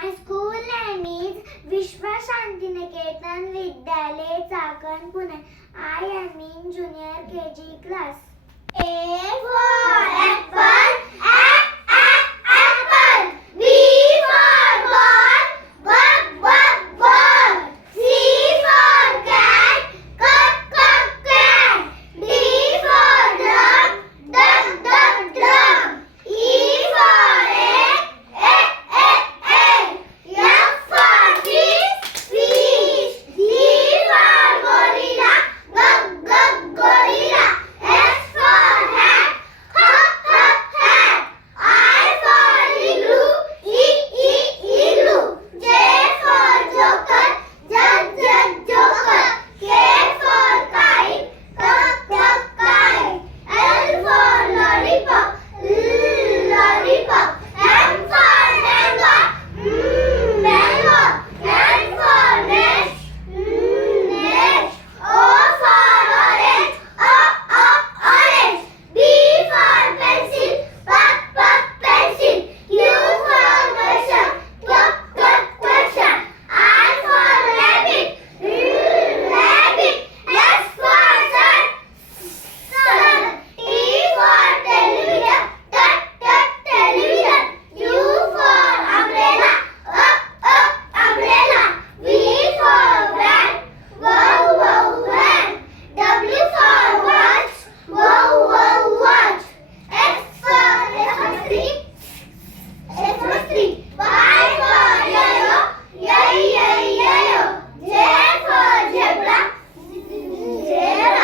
My school name is Vishwa Shanti Niketan Vidyalaya, Chakan, Pune. I am in junior KG class. A for apple.